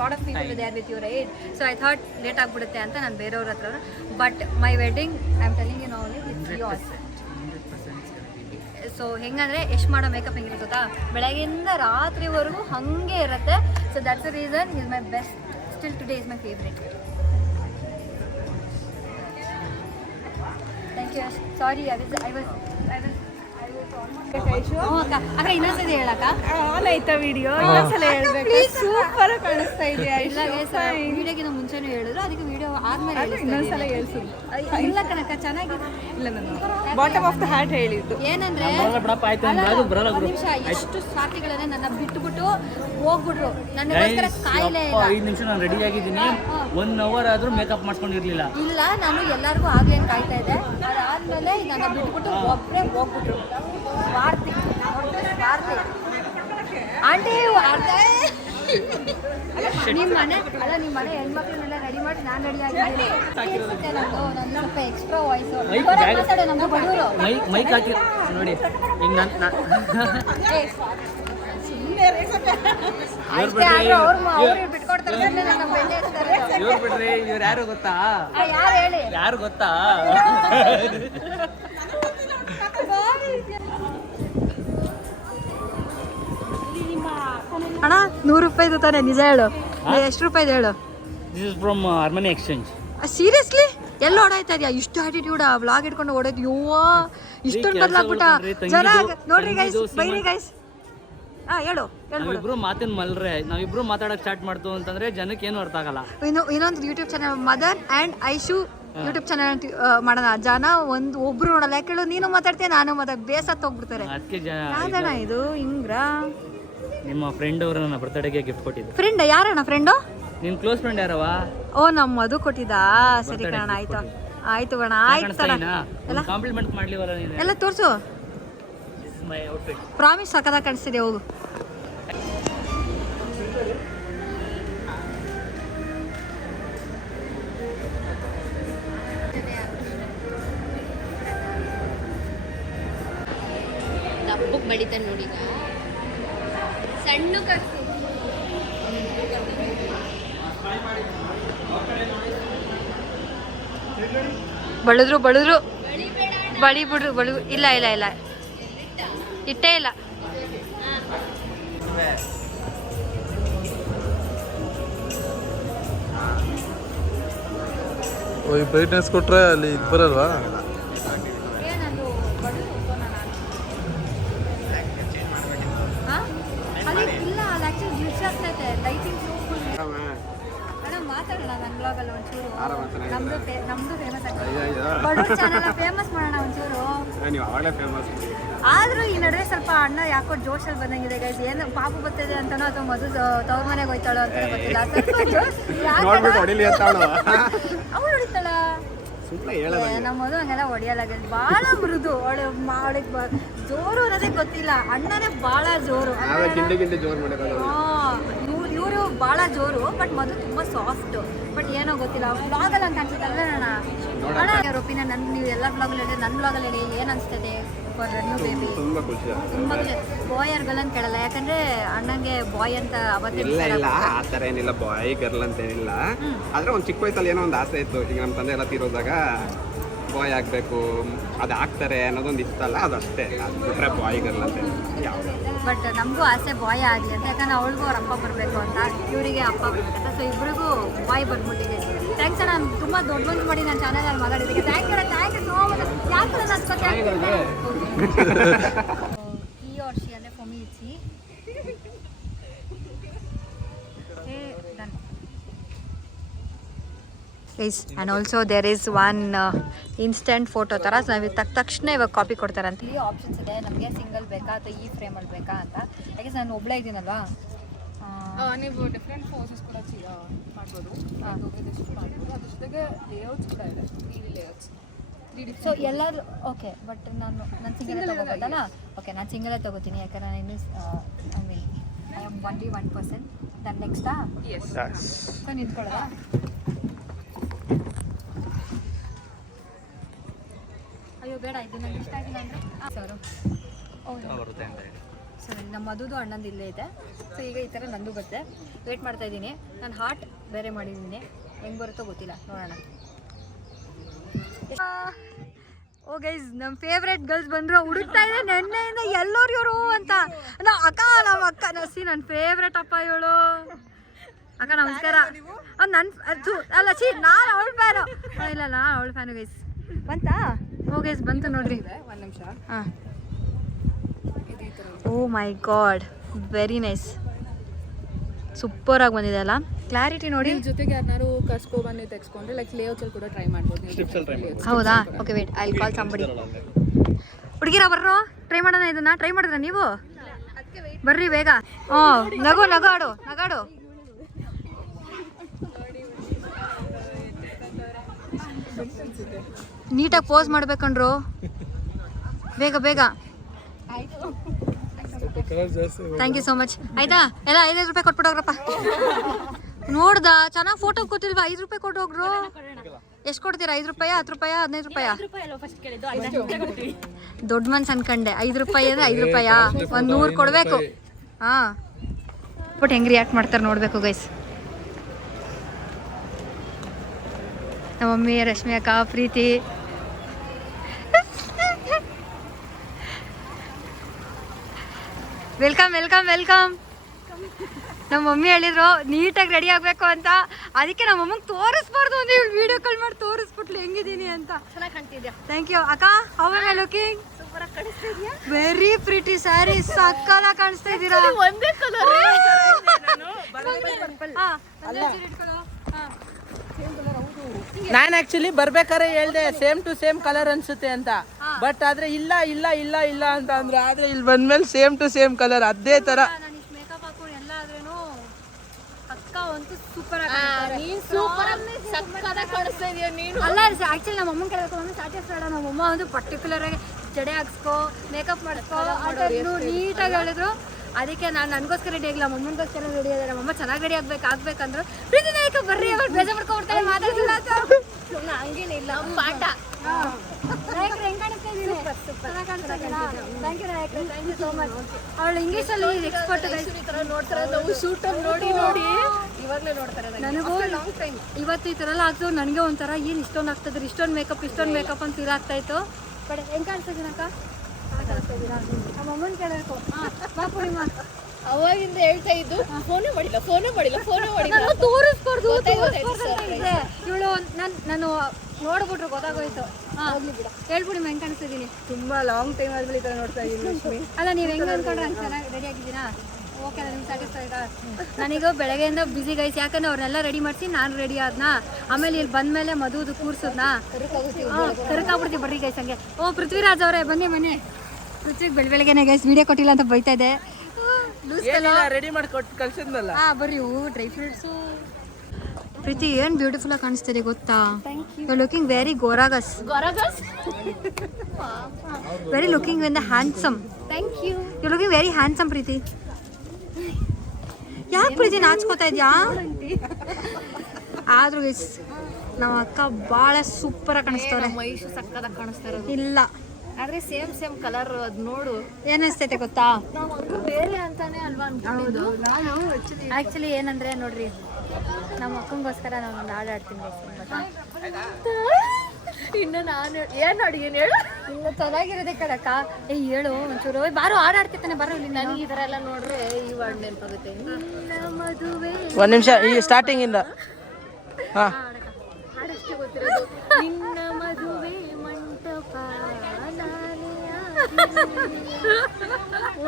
lot of people they are with you right, so I thought late ಆಗಿಬಿಡುತ್ತೆ ಅಂತ ನಾನು ಬೇರೆಯವ್ರ ಹತ್ರ. But my wedding I am telling you now it's yours. So ಹೆಂಗಂದರೆ ಎಷ್ಟು ಮಾಡೋ ಮೇಕಪ್ ಹೆಂಗಿರುತ್ತೆ ಗೊತ್ತಾ, ಬೆಳಗ್ಗೆಯಿಂದ ರಾತ್ರಿವರೆಗೂ ಹಾಗೆ ಇರುತ್ತೆ. So that's the reason is my best, still today is my favourite. Thank you. Sorry I was ಅಕ್ಕ ಇನ್ನೊಂದ್ಸತಿ ಹೇಳಕ್ಕ ಆಯ್ತಾ ವಿಡಿಯೋ ಇನ್ನೊಂದ್ಸಲ ಹೇಳ್ಬೇಕು. ಸೂಪರ್ ಕಾಣಿಸ್ತಾ ಇದೆ. ವಿಡಿಯೋಗಿಂತ ಮುಂಚೆನೂ ಹೇಳಿದ್ರು, ಅದಕ್ಕೆ ವಿಡಿಯೋ ಆದ್ಮೇಲೆ ಇನ್ನೊಂದ್ಸಲ ಹೇಳ್ಸು. ಇಲ್ಲ ಕಣಕ್ಕ ಚೆನ್ನಾಗಿದೆ. ಇಲ್ಲ ನಾನು ಬಾಟಮ್ ಆಫ್ ದ ಹ್ಯಾಟ್ ಹೇಳಿದ್ದು ಏನಂದ್ರೆ ನಿಮಿಷ ಎಷ್ಟು ಸಾಕಿಗಳನ್ನ ನನ್ನ ಬಿಟ್ಟುಬಿಟ್ಟು ಹೋಗ್ಬಿಟ್ರು, ನನಗೋಸ್ಕರ ಕಾಯಿಲೆ ಇಲ್ಲ. 5 ನಿಮಿಷ ನಾನು ರೆಡಿ ಆಗಿದ್ದೀನಿ, 1 ಅವರ್ ಆದ್ರೂ ಮೇಕಪ್ ಮಾಡ್ಕೊಂಡಿರ್ಲಿಲ್ಲ. ಇಲ್ಲ ನಾನು ಎಲ್ಲರಿಗೂ ಆಗ್ಲೇ ಕಾಯ್ತಾ ಇದ್ದೆ, ಅದಾದ್ಮೇಲೆ ನನ್ನ ಬಿಟ್ಬಿಟ್ಟು ಒಬ್ಬರೇ ಹೋಗ್ಬಿಟ್ರು. ಸ್ವಾರ್ಥಿ ಆಂಟಿ ನಿಮ್ಮ ಮನೆ ಹೆಣ್ಮಕ್ಳನ್ನೆಲ್ಲ ರೆಡಿ ಮಾಡಿ ನಾನು ರೆಡಿ ಆಗಿದ್ದೀನಿ. ನಂದು ಸ್ವಲ್ಪ ಎಕ್ಸ್ಟ್ರಾ ವಾಯ್ಸ್ ಮಾತಾಡೋ ನಮ್ದು ಬಡವರು ಮೈಕ್ ಹಾಕಿ ನೋಡಿ. ಅವ್ರು ಬಿಟ್ಕೊಡ್ತಾರೆ, ನನ್ನ ಬೆಳ್ಳಿ ಹಚ್ತಾರೆ. ಇವ್ರು ಬಿಡ್ರಿ, ಇವ್ರು ಯಾರು ಗೊತ್ತಾ? ಯಾರು ಹೇಳಿ? ಯಾರು ಗೊತ್ತಾ? ಅಣ್ಣ 100 ರೂಪಾಯಿದು ತಾನೆ, ನಿಜ ಹೇಳು, ಎಷ್ಟು ರೂಪಾಯಿದು ಹೇಳು? This is from Armani Exchange. Seriously ಎಲ್ಲ ಓಡಾಯ್ತಾ ಇದೆಯಾ? ಇಷ್ಟು ಆಟಿಟ್ಯೂಡ್ ವ್ಲಾಗ್ ಇಟ್ಕೊಂಡು ಓಡೋದು. ಯವ್ವಾ ಇಷ್ಟೊಂದು ಬದಲಾಗ್ಬಿಟ್ಟ ಜನ. ನೋಡ್ರಿ ಗೈಸ್, ಬೈರಿ ಗೈಸ್. ಹೇಳು. ನಾವಿಬ್ರು ಮಾತಿನ ಮಲ್ರೆ, ನಾವಿಬ್ರು ಮಾತಾಡಕ್ ಸ್ಟಾರ್ಟ್ ಮಾಡ್ತು ಅಂತಂದ್ರೆ ಜನಕ್ಕೆ ಏನು ಅರ್ಥ ಆಗಲ್ಲ. ಇನ್ನೊಂದು YouTube channel mother and Aishu YouTube channel ಮಾಡೋಣ. ಜನ ಒಬ್ರು ನೋಡಲ್ಲ, ಯಾಕೆ ನೀನು ಮಾತಾಡ್ತೀಯ ನಾನು ಬೇಸತ್ತು ಹೋಗ್ಬಿಡ್ತಾರೆ. ಅದಕ್ಕೆ ಯಾವ್ದಣ್ಣ ಇದು ಹಿಂಗ್ರ? ನಿಮ್ಮ ಫ್ರೆಂಡ್ ಅವರು ನನ್ನ ಬರ್ತಡೆಗೆ ಗಿಫ್ಟ್ ಕೊಟ್ಟಿದ್ರು. ಫ್ರೆಂಡ್ ಯಾರಣ್ಣ? ಫ್ರೆಂಡು ನಿನ್ ಕ್ಲೋಸ್ ಫ್ರೆಂಡ್ ಯಾರವ? ಓ ನಮ್ಮ ಮಧು ಕೊಟ್ಟಿದ್ದಾ? ಸರಿ ಕಣ, ಆಯ್ತು ಆಯ್ತು ಕಣ, ಆಯ್ತು ಎಲ್ಲ ಕಾಂಪ್ಲಿಮೆಂಟ್ ಮಾಡ್ಲಿವಲ್ಲ ನೀನು? ಎಲ್ಲ ತೋರ್ಸು. This is my outfit. Promise ಸಕ್ಕದಾಗ ಕಾಣಿಸ್ತಿದೆ, ಹೋಗು. ದಪ್ಪಕ್ಕೆ ಬಡಿತಾನೆ ನೋಡಿ, ಸಣ್ಣ ಕಟ್ಟು ಬಳಿದ್ರು ಬಳಿ ಬಿಡ್ರು ಇಲ್ಲ ಇಟ್ಟೇ ಇಲ್ಲ. ಬ್ರೈಟ್ನೆಸ್ ಕೊಟ್ರೆ ಅಲ್ಲಿ ಇದು ಬರಲ್ವಾ? ಇಲ್ಲ ಅದು ಆ್ಯಕ್ಚುಲಿ ಗ್ಲಿಚ್ ಆಗ್ತೈತೆ. ಲೈಟಿಂಗ್ ಮಾತಾಡೋಣ ನನ್ನ ಬ್ಲಾಗಲ್ಲಿ ಒಂಚೂರು. ನಮ್ದು ಫೇಮಸ್ ಆಗ್ತದೆ, ಬಡವ್ರ ಚಾನೆಲ್ ಫೇಮಸ್ ಮಾಡೋಣ ಒಂಚೂರು. ಆದ್ರೂ ಈ ನಡುವೆ ಸ್ವಲ್ಪ ಅಣ್ಣ ಯಾಕೋ ಜೋಶಲ್ಲಿ ಬಂದಂಗಿದೆ ಗೈಸ್. ಏನು ಪಾಪು ಬರ್ತಿದೆ ಅಂತನೋ ಅಥವಾ ಮಧು ತವ್ರ ಮನೆಗೆ ಹೋಯ್ತಾಳೋ ಅಂತ ಗೊತ್ತಿಲ್ಲ. ಅವಳು ಹೊಡಿತಾಳ? ನಮ್ಮ ಮಧು ಹಂಗೆಲ್ಲ ಹೊಡಿಯಲ್ಲ ಗೈಸ್, ಭಾಳ ಮೃದು. ಅವಳಿಗೆ ಜೋರು ಅನ್ನೋದೇ ಗೊತ್ತಿಲ್ಲ, ಅಣ್ಣನೇ ಭಾಳ ಜೋರು. ಇವರು ಭಾಳ ಜೋರು, ಬಟ್ ಮಧು ತುಂಬ ಸಾಫ್ಟ್. ಬಟ್ ಏನೋ ಗೊತ್ತಿಲ್ಲ, ಬ್ಲಾಗಲ್ಲಿ ಅಂತ ಅನ್ಸುತ್ತಲ್ಲ ಅಣ್ಣ. ಅವ್ರ ಒಪಿನಿಯನ್ ನೀವು ಎಲ್ಲ ಬ್ಲಾಗಲ್ಲಿ ಹೇಳಿ, ನನ್ನ ಬ್ಲಾಗಲ್ಲಿ ಹೇಳಿ ಏನು ಅನಿಸ್ತದೆ ಫಾರ್ ನ್ಯೂ ಬೇಬಿ? ತುಂಬ ಖುಷಿ. ಬಾಯ್ ಆರ್ ಗರ್ಲ್ ಅಂತ ಕೇಳಲ್ಲ, ಯಾಕಂದ್ರೆ ಅಣ್ಣಂಗೆ ಬಾಯ್ ಅಂತ ಇಲ್ಲ ಆ ಥರ ಏನಿಲ್ಲ, ಬಾಯ್ ಗರ್ಲ್ ಅಂತ ಏನಿಲ್ಲ. ಆದ್ರೆ ಒಂದು ಚಿಕ್ಕ ವಯಸ್ಸಲ್ಲಿ ಏನೋ ಒಂದು ಆಸೆ ಇತ್ತು. ಈಗ ನಮ್ಮ ತಂದೆ ಎಲ್ಲ ತೀರೋದಾಗ ಬಾಯ್ ಆಗಬೇಕು, ಅದು ಆಗ್ತಾರೆ ಅನ್ನೋದೊಂದು ಇಷ್ಟ ಅಲ್ಲ, ಅದಷ್ಟೇ. ಅದು ಬಿಟ್ರೆ ಬಾಯ್ ಗರ್ಲ್ ಅಂತ ಯಾವುದು. ಬಟ್ ನಮಗೂ ಆಸೆ ಬಾಯ್ ಆಗಲಿ ಅಂತ, ಯಾಕಂದ್ರೆ ಅವಳಿಗೂ ಅವ್ರ ಅಪ್ಪ ಬರಬೇಕು ಅಂತ, ಇವರಿಗೆ ಅಪ್ಪ ಬರಬೇಕಂತ. ಸೊ ಇಬ್ಬರಿಗೂ ಬಾಯ್ ಬಂದ್ಬಿಟ್ಟಿದೆ. ಥ್ಯಾಂಕ್ಸ್ ಅಣ್ಣ, ತುಂಬ ದೊಡ್ಡ ಮನ್ಸು ಮಾಡಿ ನನ್ನ ಚಾನಲಲ್ಲಿ ಮಾತಾಡಿದ್ದಕ್ಕೆ. Thank you so much. ಯಾಕೆ ನಾನು ಈ ವರ್ಷಿ ಅಂದರೆ for me it's guys. And also there is one instant photo ಥರ, ಸೊ ನಾವು ತಕ್ಷಣ ಇವಾಗ ಕಾಪಿ ಕೊಡ್ತಾರಂತ. ಇಲ್ಲಿ ಆಪ್ಷನ್ಸ್ ಇದೆ, ನಮಗೆ ಸಿಂಗಲ್ ಬೇಕಾ ಅಥವಾ ಈ ಫ್ರೇಮಲ್ಲಿ ಬೇಕಾ ಅಂತ. ಯಾಕೆ ನಾನು ಒಬ್ಬಳೇ ಇದ್ದೀನಲ್ವಾ, ನೀವು ಡಿಫ್ರೆಂಟ್ ಪೋಸಸ್ ಕೂಡ ಮಾಡ್ಬೋದು. ಅದ್ರ ಜೊತೆಗೆ ಲೇಔಟ್ಸ್ ಕೂಡ ಇದೆ, 3D ಲೇಔಟ್ಸ್. ಸೊ ಎಲ್ಲರೂ ಓಕೆ. ಬಟ್ ನಾನು ಸಿಂಗಲ್ ತಗೋಬೋದಲ್ಲ? ಓಕೆ, ನಾನು ಸಿಂಗಲೇ ತಗೋತೀನಿ, ಯಾಕಂದ್ರೆ ನಾನು I mean I am only 1%. Then ನೆಕ್ಸ್ಟಾ? ಸೊ ನಿಂತ್ಕೊಳ್ಳೋದಾ? ಅಯ್ಯೋ ಬೇಡ ಇದು ನಂಗೆ ಇಷ್ಟ ಆಗಿಲ್ಲ ಅಂದರೆ ಸರ್ ಬರುತ್ತೆ ಅಂತ ಹೇಳಿ. ಸರಿ ನಮ್ಮ ಮದುದು ಅಣ್ಣಂದು ಇಲ್ಲೇ ಇದೆ. ಸೊ ಈಗ ಈ ಥರ ನಂದು ಬರುತ್ತೆ. ವೇಟ್ ಮಾಡ್ತಾ ಇದ್ದೀನಿ. ನಾನು ಹಾರ್ಟ್ ಬೇರೆ ಮಾಡಿದ್ದೀನಿ, ಹೆಂಗೆ ಬರುತ್ತೋ ಗೊತ್ತಿಲ್ಲ, ನೋಡೋಣ. ಓ ಗೈಸ್, ನಮ್ಮ ಫೇವ್ರೆಟ್ ಗರ್ಲ್ಸ್ ಬಂದರು. ಹುಡುಕ್ತಾ ಇದೆ ನೆನ್ನೆಯಿಂದ ಎಲ್ಲರೂ ಇವರು ಅಂತ. ನಮ್ಮ ಅಕ್ಕ ನಸಿ ನನ್ನ ಫೇವ್ರೆಟ್ ಅಪ್ಪ ಇವಳು. ಅಕ್ಕ ನಮಸ್ಕಾರ. ಅಲ್ಲ ನಾನು ಅವಳ ಫ್ಯಾನು. ಇಲ್ಲ ನಾನು ಅವಳ ಫ್ಯಾನು ಗೈಸ್. ಬಂತಾ? ಓ ಗೈಸ್ ಬಂತು ನೋಡ್ರಿ. ಒಂದು ನಿಮಿಷ. ಹಾಂ. ಓ ಮೈ ಗಾಡ್, ವೆರಿ ನೈಸ್, ಸೂಪರ್ ಆಗಿ ಬಂದಿದೆ ಅಲ್ಲ, ಕ್ಲಾರಿಟಿ ನೋಡಿ. ಜೊತೆಗೆ ಯಾರು ಕಸ್ಕೊ ಬಂದು ತೆಗೆಸ್ಕೊಂಡ್ರೆ ಲೈಕ್ ಲೇಔಟ್ಸಲ್ಲಿ ಕೂಡ ಟ್ರೈ ಮಾಡ್ಬೋದು. ಹೌದಾ? Okay wait, I call somebody. ಹುಡುಗಿರ ಬರ್ರೋ, ಟ್ರೈ ಮಾಡೋಣ ಇದನ್ನ. ಟ್ರೈ ಮಾಡಿದ್ರ ನೀವು? ಬರ್ರಿ ಬೇಗ. ನಗಾಡು. ನೀಟಾಗಿ ಪೋಸ್ ಮಾಡ್ಬೇಕಂಡ್ರು, ಬೇಗ. Thank you so much. ಆಯ್ತಾ? ಎಲ್ಲ 5 ರೂಪಾಯಿ ಕೊಟ್ಬಿಟ್ಟೋಗ್ರಪ್ಪ. ನೋಡ್ದ ಚೆನ್ನಾಗಿ ಫೋಟೋ ಕೂತಿಲ್ವಾ? 5 ರೂಪಾಯಿ ಕೊಟ್ಟೋಗ್ರು. ಎಷ್ಟು ಕೊಡ್ತೀರಾ? 5 ರೂಪಾಯಿ, 10 ರೂಪಾಯಿ, 15 ರೂಪಾಯಿ? ದೊಡ್ಡ ಮನ್ಸು ಅನ್ಕಂಡೆ. 5 ರೂಪಾಯಿ ಅಂದ್ರೆ 5 ರೂಪಾಯಾ? 100 ಕೊಡ್ಬೇಕು. ಹಾಂ, ಬಟ್ ಹೆಂಗೆ ರಿಯಾಕ್ಟ್ ಮಾಡ್ತಾರೆ ನೋಡ್ಬೇಕು ಗೈಸ್. ನಮ್ಮ ಮಮ್ಮಿ, ರಶ್ಮಿ ಅಕ್ಕ, ಪ್ರೀತಿ. ವೆಲ್ಕಮ್. ನಮ್ಮ ಮಮ್ಮಿ ಹೇಳಿದ್ರು ನೀಟಾಗಿ ರೆಡಿ ಆಗಬೇಕು ಅಂತ. ಅದಕ್ಕೆ ನಮ್ಮ ಅಮ್ಮಂಗೆ ತೋರಿಸ್ಬಾರ್ದು ಅಂದ್ರೆ ಇವಳು ವಿಡಿಯೋ ಕಾಲ್ ಮಾಡಿ ತೋರಿಸ್ಬಿಟ್ಲು ಹೆಂಗಿದ್ದೀನಿ ಅಂತ. ಚೆನ್ನಾಗಿ ಕಾಣ್ತಿದ್ಯಾ? ಥ್ಯಾಂಕ್ ಯು ಅಕ್ಕ. How are you looking? Super ಆಗಿ ಕಾಣಿಸ್ತಿದ್ಯಾ. ವೆರಿ ಪ್ರಿಟಿ ಸ್ಯಾರಿ, ಸಕ್ಕತ್ತಾಗಿ ಕಾಣಿಸ್ತಾ ಇದ್ದೀರಾ. ಒಂದೇ ಕಲರ್. ನಾನು ಆಕ್ಚುಲಿ ಬರ್ಬೇಕಾದ್ರೆ ಹೇಳ್ದೆ ಸೇಮ್ ಟು ಸೇಮ್ ಕಲರ್ ಅನ್ಸುತ್ತೆ ಅಂತ, ಬಟ್ ಆದ್ರೆ ಇಲ್ಲ ಅಂತ ಅಂದ್ರೆ, ಆದ್ರೆ ಇಲ್ಲಿ ಬಂದ್ಮೇಲೆ ಸೇಮ್ ಟು ಸೇಮ್ ಕಲರ್ ಅದೇ ತರ. ನಾನು ಇಷ್ಟು ಮೇಕಪ್ ಹಾಕೊಂಡು ಎಲ್ಲ ಆದ್ರೇನು ಅಕ್ಕ ಅಂತೂ ಸೂಪರ್ ಆಗಿ ಕಾಣಿಸ್ತಾ ಇದೀಯ ನೀನು. ಅಲ್ಲ ಆಕ್ಚುಲಿ ನಮ್ಮ ಅಮ್ಮನ ಕೇಳಬೇಕು, ಮಮ್ಮಿ ಸ್ಯಾಟಿಸ್ಫೈಡ್. ನಮ್ಮ ಅಮ್ಮ ಒಂದು ಪರ್ಟಿಕ್ಯುಲರ್ ಆಗಿ ಜಡೆ ಹಾಕ್ಸ್ಕೊ, ಮೇಕಪ್ ಮಾಡಿಸ್ಕೊ ಅಂತ ನೀಟಾಗಿ ಹೇಳಿದ್ರು. ಅದಕ್ಕೆ ನಾನು ನನಗೋಸ್ಕರ ರೆಡಿ ಆಗಿಲ್ಲ, ಮಮ್ಮನಿಗೋಸ್ಕರ ರೆಡಿ ಆಗಿದೆ. ನಮ್ಮಮ್ಮ ಚೆನ್ನಾಗಿ ರೆಡಿ ಆಗ್ಬೇಕಂದ್ರು. ಪ್ರೀತಿ ನಾಯಕ ಬರ್ರಿ, ಅವ್ರು ಬೇಜಾರು ಮಾಡ್ಕೊಡ್ತಾರೆ, ಮಾತಾಡ್ತಿಲ್ಲ ಅಂತ. ಹಂಗೇನಿಲ್ಲ ಪಾಠ. ನಾಯಕರು ಹೆಂಗೆ ಕಾಣಿಸ್ತಾ ಇದ್ದೀನಿ? ಚೆನ್ನಾಗಿ ಕಾಣಿಸ್ತಾ ಇದ್ದೀರಾ? ಥ್ಯಾಂಕ್ ಯು ನಾಯಕರು, ಥ್ಯಾಂಕ್ ಯು ಸೋ ಮಚ್. ಅವಳು ಇಂಗ್ಲೀಷಲ್ಲಿ ಎಕ್ಸ್ಪರ್ಟ್. ನೋಡ್ತಾರೆ ನಾವು ಶೂಟಲ್ಲಿ ನೋಡಿ ಇವಾಗಲೇ ನೋಡ್ತಾರೆ. ನನಗೂ ಇವತ್ತು ಈ ಥರ ಎಲ್ಲ ಆಗ್ತದೆ. ನನಗೆ ಒಂಥರ ಏನು ಇಷ್ಟೊಂದು ಆಗ್ತದೆ, ಇಷ್ಟೊಂದು ಮೇಕಪ್ ಅಂತ ಫೀಲ್ ಆಗ್ತಾ ಇತ್ತು. ಬಟ್ ಹೆಂಗೆ ಕಾಣಿಸ್ತಾ ಇದ್ದೀನಕ್ಕ? ನಮ್ಮ ಅಮ್ಮನ ಕೇಳಬೇಕು. ಪೂರ್ಣಿಮಾ ಅವಾಗಿಂದ ಹೇಳ್ತಾ ಇದ್ದು ಫೋನೇ ಮಾಡಿಲ್ಲ ತೋರಿಸ್ಬಾರ್ದು ಇವಳು. ನಾನು ನೋಡ್ಬಿಟ್ರು ಗೊತ್ತಾಗೋಯ್ತು. ಹೋಗ್ಲಿ ಬಿಡ, ಹೇಳ್ಬಿಡಿ ಹೆಂಗೆ ಕಾಣಿಸ್ತಿದ್ದೀನಿ. ತುಂಬಾ ಲಾಂಗ್ ಟೈಮ್ ಆದ್ಮೇಲೆ ಈ ತರ ನೋಡ್ತಾ ಇದ್ದೀನಿ. ಅಲ್ಲ ನೀವು ಹೆಂಗೆ ಅಂದ್ಕೊಂಡ್ರೆ ಹಂಗೆ ಚೆನ್ನಾಗಿ ರೆಡಿ ಆಗಿದ್ದೀರಾ? ಓಕೆ, ನಿಮ್ಗೆ ಸ್ಯಾಟಿಸ್ಫೈಡ್? ನನಗೂ ಬೆಳಗ್ಗೆಯಿಂದ ಬಿಸಿ ಗೈಸ್, ಯಾಕಂದ್ರೆ ಅವ್ರನ್ನೆಲ್ಲ ರೆಡಿ ಮಾಡಿಸಿ ನಾನು ರೆಡಿ ಆದ್ನ. ಆಮೇಲೆ ಇಲ್ಲಿ ಬಂದಮೇಲೆ ಮದುವುದು ಕೂರ್ಸೋದ್ನ ಕರ್ಕಾಗ್ಬಿಡ್ತೀವಿ. ಬರ್ರಿ ಗೈಸ್ ಹಂಗೆ. ಓ ಪೃಥ್ವಿರಾಜ್ ಅವರೇ ಬನ್ನಿ. ಪೃಥ್ವಿಗೆ ಬೆಳಗ್ಗೆನೆ ಗೈಸ್ ವಿಡಿಯೋ ಕೊಟ್ಟಿಲ್ಲ ಅಂತ ಬೈತಾ ಇದೆ. ರೆಡಿ ಮಾಡಿ ಕೊಟ್ಟು ಕಳ್ಸಿದ್ನಲ್ಲ. ಬರ್ರಿ. Dry fruits. ಪ್ರೀತಿ ಏನು ಬ್ಯೂಟಿಫುಲ್ ಆಗಿ ಕಾಣಿಸ್ತಿದೆ ಗೊತ್ತಾ? You looking very gorgeous. Very looking when the handsome. Thank you. You looking very handsome Preethi. ಯಾಕೆ ಪ್ರೀತಿ ನಾಚ್ಕೋತಾ ಇದೆಯಾ? ಆದ್ರೂ ಗೈಸ್ ನಮ್ಮ ಅಕ್ಕ ಭಾಳ ಸೂಪರ್ ಆಗಿ ಕಾಣಿಸ್ತಾರೆ. ಮೈಷು ಸಕ್ಕದಾಗಿ ಕಾಣಿಸ್ತಾ ಇರೋದು. ಇಲ್ಲ ಆದ್ರೆ ಸೇಮ್ ಕಲರ್ ಅದು ನೋಡು ಏನಿಸ್ತೈತೆ ಗೊತ್ತಾ? ಬೇರೆ ಅಂತಾನೆ ಅಲ್ವಾ ಅನ್ಕೊಂಡಿದ್ದು. ಆ್ಯಕ್ಚುಲಿ ಏನಂದ್ರೆ ನೋಡ್ರಿ, ನಮ್ಮ ಅಕ್ಕಂಗೋಸ್ಕರ ನಾನು ಒಂದು ಹಾಡು ಆಡ್ತೀನಿ. ಇನ್ನು ನಾನು ಏನು ಅಡುಗೆ ಹೇಳು? ಇಲ್ಲ ಚೆನ್ನಾಗಿರೋದೆ ಕಣಕ್ಕ. ಹೇಳು ಒಂಚೂರು. ಬಾರು ಹಾಡು ಆಡ್ತಿರ್ತಾನೆ, ಬರೋ ಇಲ್ಲಿ. ನನಗೆ ಈ ಥರ ಎಲ್ಲ ನೋಡ್ರೆ ಈ ವರ್ಡ್ ನೆನಪಾಗುತ್ತೆ. ನಿನ್ನ ಮದುವೆ. ಒಂದ್ ನಿಮಿಷ, ಈ ಸ್ಟಾರ್ಟಿಂಗ್ ಇಂದ. ಹಾಡಷ್ಟೇ ಗೊತ್ತಿರೋದು. ನಿನ್ನ ಮದುವೆ ಮಂಟಪ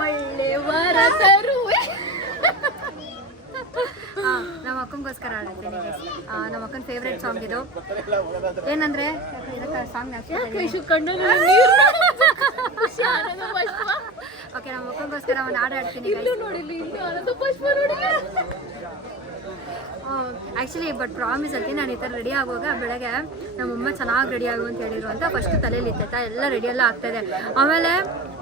ಒಳ್ಳೆ ವರ ತರುವೆ. ನಮ್ಮ ಅಕ್ಕಂಗೋಸ್ಕರ ಹಾಡ್ತೀನಿ. ನಮ್ಮ ಅಕ್ಕನ ಫೇವ್ರೆಟ್ ಸಾಂಗ್ ಇದು. ಏನಂದ್ರೆ ಸಾಂಗ್ ಓಕೆ, ನಮ್ಮ ಅಕ್ಕಂಗೋಸ್ಕರ ಒಂದು ಹಾಡು ಆಡ್ತೀನಿ. ಆ್ಯಕ್ಚುಲಿ ಬಟ್ ಪ್ರಾಮಿಸ್ ಅಲ್ತಿ ನಾನು ಈ ಥರ ರೆಡಿ ಆಗುವಾಗ ಬೆಳಗ್ಗೆ ನಮ್ಮಮ್ಮ ಚೆನ್ನಾಗಿ ರೆಡಿ ಆಗು ಅಂತ ಹೇಳಿದ್ರು ಅಂತ ಫಸ್ಟ್ ತಲೆಯಲ್ಲಿ ಇತ್ತೈತಾ ಎಲ್ಲ ರೆಡಿ ಎಲ್ಲ ಆಗ್ತಾಯಿದೆ. ಆಮೇಲೆ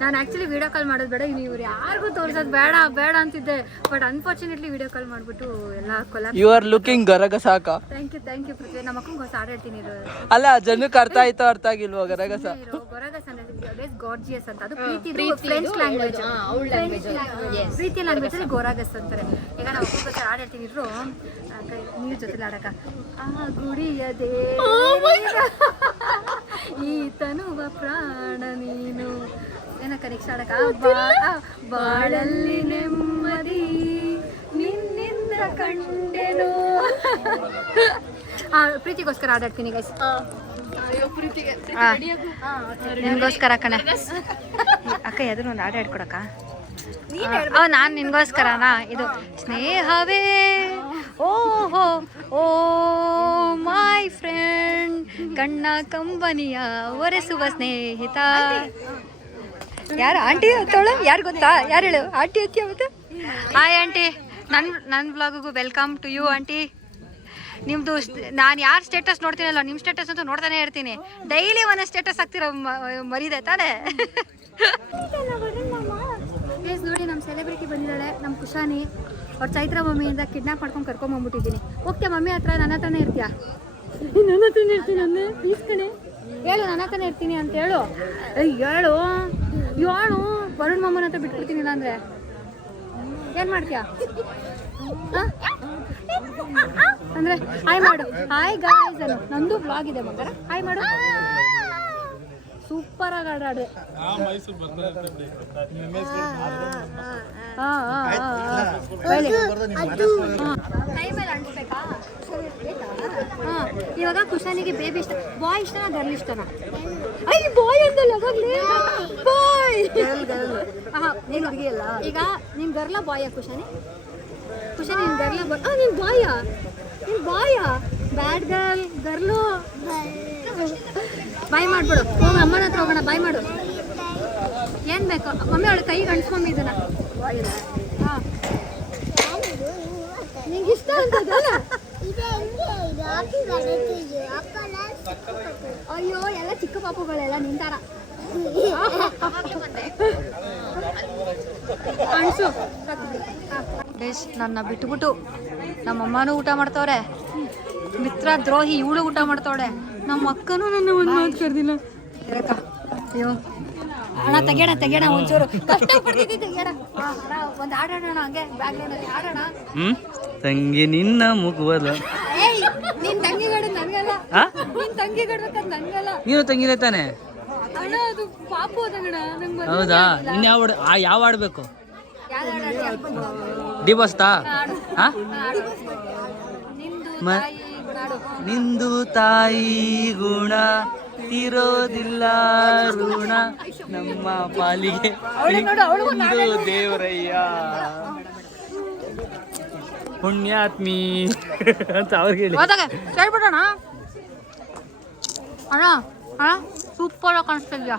ನಾನು ಆ್ಯಕ್ಚುಲಿ ವೀಡಿಯೋ ಕಾಲ್ ಮಾಡೋದು ಬೇಡ, ಇವ್ರು ಯಾರಿಗೂ ತೋರಿಸೋದು ಬೇಡ ಬೇಡ ಅಂತಿದ್ದೆ. ಬಟ್ ಅನ್ಫಾರ್ಚುನೇಟ್ಲಿ ವೀಡಿಯೋ ಕಾಲ್ ಮಾಡಿಬಿಟ್ಟು ಎಲ್ಲ ಯು ಆರ್ ಲುಕಿಂಗ್ ಗರಗಸಾಕ. Thank you Prithvi. ನಮ್ಮ ಅಕ್ಕಂಗೆ ಹೊಸ ಹಾಡು ಹೇಳ್ತೀನಿ ಇರು. ಅಲ್ಲ ಜನಕ್ಕೆ ಅರ್ಥ ಆಯ್ತೋ ಅರ್ಥ ಆಗಿಲ್ವೋ ಗರಗಸ? ಗೊರಗಸ ಅಂದರೆ ಗಾರ್ಜಿಯಸ್ ಅಂತ, ಅದು ಪ್ರೀತಿ ಫ್ರೆಂಚ್ ಲ್ಯಾಂಗ್ವೇಜ್, ಪ್ರೀತಿ ಲ್ಯಾಂಗ್ವೇಜ್ ಅಲ್ಲಿ ಗೊರಗಸ್ ಅಂತಾರೆ. ಈಗ ನಾವು ಒಬ್ಬೊಬ್ಬ ಹಾಡು ಹೇಳ್ತೀನಿ ಇದ್ರು ನೀರು ಜೊತೆಲಿ ಆಡಕ ಆ ಗುಡಿಯದೇ ಈ ತನುವ ಪ್ರಾಣ ನೀನು ಏನಕ್ಕ ನೆಕ್ಸ್ಟ್ ಆಡಕ ಬಾಳಲ್ಲಿ ನೆಮ್ಮದಿ ನಿನ್ನಿಂದ ಕಂಡೆನು. ಪ್ರೀತಿಗೋಸ್ಕರ ಆಡಾಡ್ತೀನಿ ಗೈಸ್, ನಿನ್ಗೋಸ್ಕರ ಕಣೆ ಅಕ್ಕ. ಯಾವ್ದಾದ್ರು ಒಂದು ಹಾಡು ಹೇಳ್ಕೊಡಕ್ಕ. ನಾನು ನಿನ್ಗೋಸ್ಕರನಾ ಇದು ಸ್ನೇಹವೇ ಓಹೋ ಓ ಮೈ ಫ್ರೆಂಡ್ ಕಣ್ಣ ಕಂಬನಿಯ ಒರೆಸುವ ಸ್ನೇಹಿತ. ಯಾರು ಆಂಟಿ ಅಂತವಳು? ಯಾರು ಗೊತ್ತಾ? ಯಾರು ಹೇಳು ಆಂಟಿ ಅತ್ತಿ ಅವತ್ತು. ಹಾಯ್ ಆಂಟಿ, ನನ್ನ ಬ್ಲಾಗಿಗೂ ವೆಲ್ಕಮ್ ಟು ಯು ಆಂಟಿ. ನಿಮ್ಮದು ನಾನು ಯಾರು ಸ್ಟೇಟಸ್ ನೋಡ್ತೀನಲ್ಲ ನಿಮ್ಮ ಸ್ಟೇಟಸ್ ಅಂತೂ ನೋಡ್ತಾನೆ ಇರ್ತೀನಿ. ಡೈಲಿ ಒಂದೇ ಸ್ಟೇಟಸ್ ಹಾಕ್ತಿರೋ ಮರಿದೆ ತಾನೇ. ಪ್ಲೀಸ್ ನೋಡಿ, ನಮ್ಮ ಸೆಲೆಬ್ರಿಟಿ ಬಂದಿದ್ದಾಳೆ, ನಮ್ಮ ಕುಶಾನಿ. ಅವ್ರು ಚೈತ್ರ ಮಮ್ಮಿಯಿಂದ ಕಿಡ್ನಾಪ್ ಮಾಡ್ಕೊಂಡು ಕರ್ಕೊಂಬಂದ್ಬಿಟ್ಟಿದ್ದೀನಿ. ಹೋಗ್ತೀಯ ಮಮ್ಮಿ ಹತ್ರ? ನನ್ನ ಹತ್ರನೇ ಇರ್ತೀಯಾ? ನನ್ನ ಹತ್ರನೇ ಇರ್ತೀನಿ ಅಂದೆ. ಪ್ಲೀಸ್ ಕಣೆ ಹೇಳು, ನನ್ನ ಹತ್ರನೇ ಇರ್ತೀನಿ ಅಂತ ಹೇಳು. ಹೇಳು ವರುಣ್ ಮಮ್ಮನ ಹತ್ರ ಬಿಟ್ಬಿಡ್ತೀನಿಲ್ಲ ಅಂದರೆ ಏನು ಮಾಡ್ತೀಯಾ? ಅಂದರೆ ಹಾಯ್ ಮಾಡು. ಹಾಯ್ ಗಾಯ್ಸ್ ಅನ್ನು, ನಂದು ಬ್ಲಾಗ್ ಇದೆ ಮಗರ. ಹಾಯ್ ಮಾಡು. ಸೂಪರ್ ಆಗಿ ಆಡಾಡೆ. ಇವಾಗ ಕುಶಾನಿಗೆ ಬೇಬಿ ಇಷ್ಟ, ಬಾಯ್ ಇಷ್ಟನಾ ಗರ್ಲ್ ಇಷ್ಟನಾ? ಐ ಬಾಯ್ ಅಂದಲ್ಲ ಬಾಯ್. ನೀನು ಹುಡುಗಿಯಲ್ಲ ಈಗ. ನೀನು ಗರ್ಲ ಬಾಯಾ ಕುಶಾನಿ? ಕುಶಾನಿ ನೀನು ಗರ್ಲ ನೀನು ಬಾಯಾ? ನೀನು ಬಾಯಾ? Bad girl ಗರ್ಲು. ಬಾಯ್ ಮಾಡ್ಬಿಡು. ಹೋಗಿ ಅಮ್ಮನ ಹತ್ರ ಹೋಗೋಣ. ಬಾಯ್ ಮಾಡು. ಏನು ಬೇಕು ಮಮ್ಮಿ? ಅವಳು ಕೈಗೆ ಅಂಟ್ಸ್ ಮಮ್ಮಿ ಇದನ್ನ. ಹಾಂ ನಿಂಗೆ ಇಷ್ಟ ಅಂತದಲ್ಲ? ಅಯ್ಯೋ ಎಲ್ಲ ಚಿಕ್ಕ ಪಾಪುಗಳೆಲ್ಲ ನಿಂತಾರ ಅನ್ಸು. ನನ್ನ ಬಿಟ್ಬಿಟ್ಟು ನಮ್ಮಮ್ಮನೂ ಊಟ ಮಾಡ್ತವ್ರೆ, ಮಿತ್ರ ದ್ರೋಹಿ ಇವಳು ಊಟ ಮಾಡ್ತಾವಳೆ, ನಮ್ಮ ಅಕ್ಕನೂ ನನ್ನ ಒಂದು ಮಾತು ಕರ್ದಿಲ್ಲ. ಅಯ್ಯೋ ಅಣ್ಣ ತೆಗಿಯೋಣ ಒಂಚೂರು ಕಷ್ಟಪಡ್ತಿದ್ದೆ. ತೆಗಿಯೋಣ ಒಂದು ಹಾಡೋಣ ಹಂಗೆ ಬ್ಯಾಗ್ರೌಂಡಲ್ಲಿ ಹಾಡೋಣ. ತಂಗಿ ನಿನ್ನ ಮುಗುವಲ್ಲ. ಏಯ್ ನಿನ್ ತಂಗಿಗಳು ನನಗಲ್ಲ, ನಿನ್ ತಂಗಿಗಳು ನನಗಲ್ಲ. ನೀನು ತಂಗಿನೇ ತಾನೆ ಅಣ್ಣ? ಅದು ಪಾಪು ಅದಣ್ಣ ನಂಗೆ. ಹೌದಾ? ಇನ್ನು ಯಾವ ಆಡ್ಬೇಕು? ಡಿಬೋಸ್ತಾ? ನಿಂದು ತಾಯಿ ಗುಣ ಇರೋದಿಲ್ಲ ಋಣ ನಮ್ಮ ಪಾಲಿಗೆ ದೇವರಯ್ಯ ಪುಣ್ಯಾತ್ಮಿ ಅಂತ ಅವ್ರಿಗೆ ಹೇಳ್ಬಿಡೋಣ. ಅಣ್ಣ ಅಣ್ಣ ಸೂಪರ್ ಆಗಿ ಕಾಣಿಸ್ತಾ ಇದೆಯಾ?